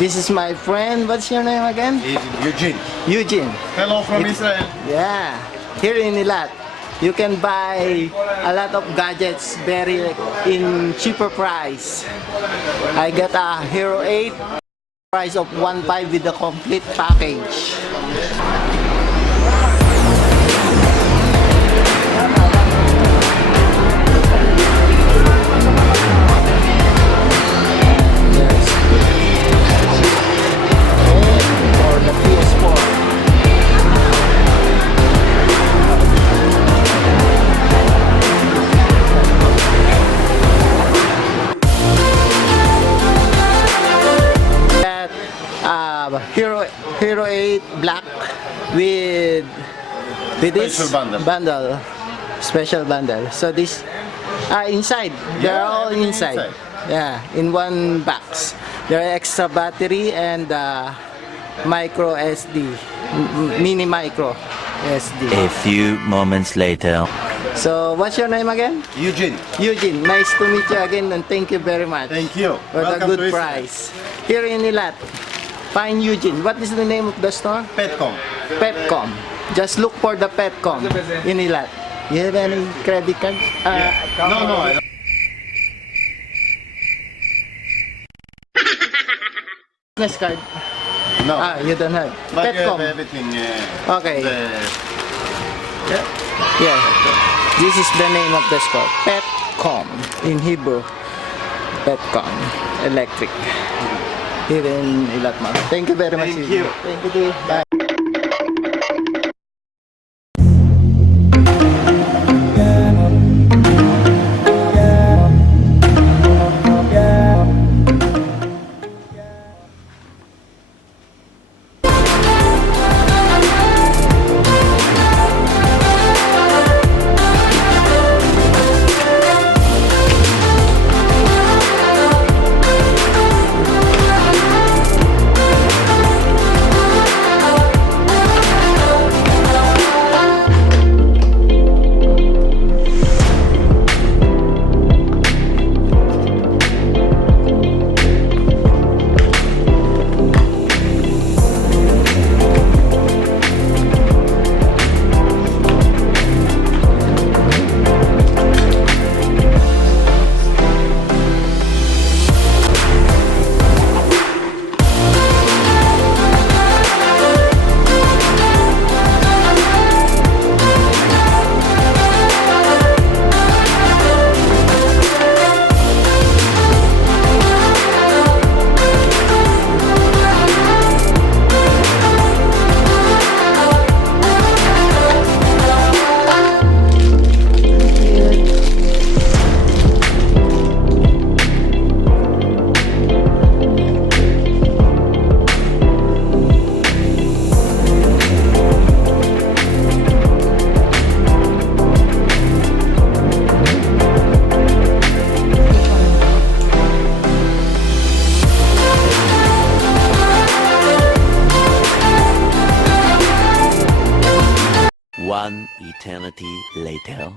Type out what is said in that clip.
This is my friend. What's your name again? Eugene. Eugene. Hello from Israel. Yeah. Here in Eilat, you can buy a lot of gadgets very in cheaper price. I got a HERO8 price of 1.5 with the complete package. HERO8 black with this special bundle. So this inside, they're all inside. Yeah, in one box. There are extra battery and micro SD, mini micro SD. A few moments later. So what's your name again? Eugene. Eugene, nice to meet you again and thank you very much. Thank you. For the Welcome good to price. Here in Eilat. Find Eugene. What is the name of the store? PetCom. PetCom. Just look for the PetCom in Eilat. You have any credit card? No, I don't. Business card? No. You don't have. But you PetCom. have everything. Okay. Yeah. This is the name of the store. PetCom in Hebrew. PetCom Electric. Here in Eilat Mall. Thank you very much. Thank you. Thank you. Bye. One eternity later.